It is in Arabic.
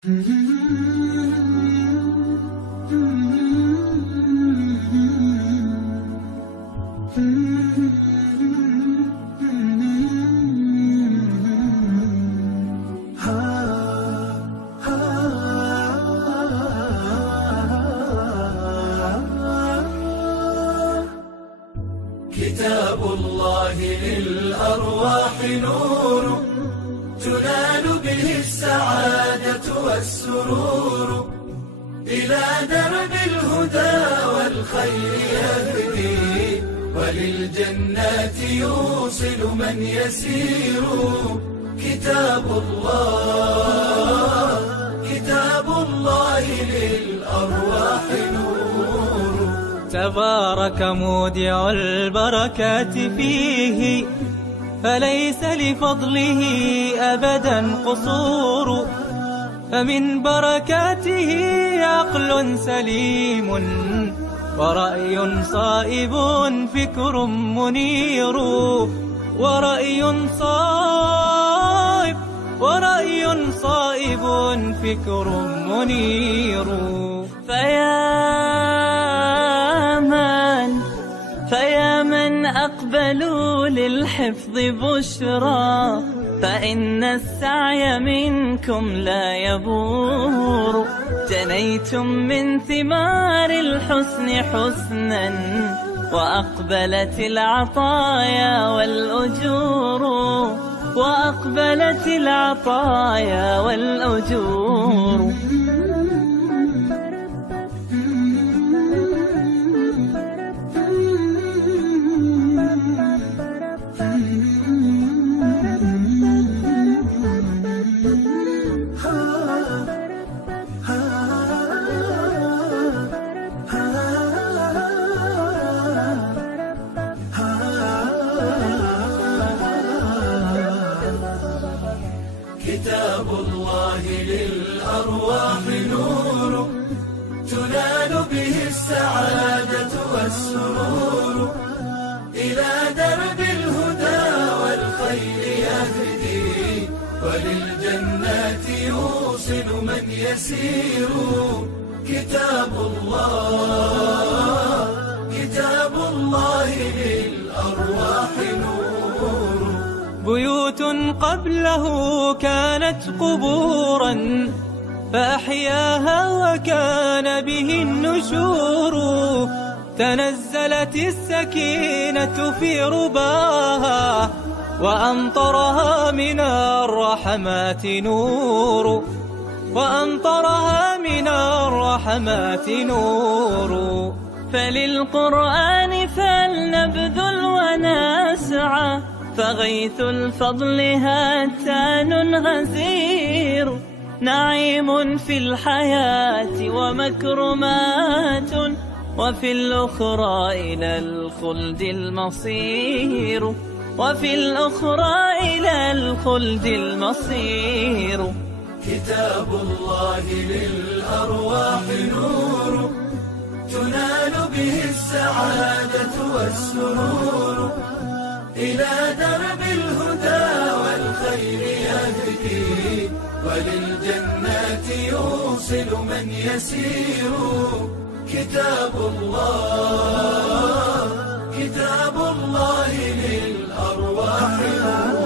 كتاب الله للأرواح نور تنال به السعادة والسرور، إلى درب الهدى والخير يهدي، وللجنات يوصل من يسير. كتاب الله للأرواح نور. تبارك مودع البركات فيه، فليس لفضله أبدا قصور. فمن بركاته عقل سليم، ورأي صائب فكر منير. ورأي صائب فكر منير. فيا من أقبلوا للحفظ بشرى، فإن السعي منكم لا يبور. جنيتم من ثمار الحسن حسنا، وأقبلت العطايا والأجور. كتاب الله للأرواح نور تنال به السعادة والسرور، إلى درب الهدى والخير يهدي، وللجنات يوصل من يسير. كتاب الله للأرواح نور. بيوت قبله كانت قبورا، فأحياها وكان به النشور. تنزلت السكينة في رباها، وأمطرها من الرحمات نور. فللقرآن فلنبذل ونسعى، فغيث الفضل هاتان غزير. نعيم في الحياة ومكرمات، وفي الأخرى إلى الخلد المصير. كتاب الله للأرواح نور تنال به السعادة والسرور، إلى درب الهدى والخير يهدي، وللجنات يوصل من يسير. كتاب الله للأرواح نور.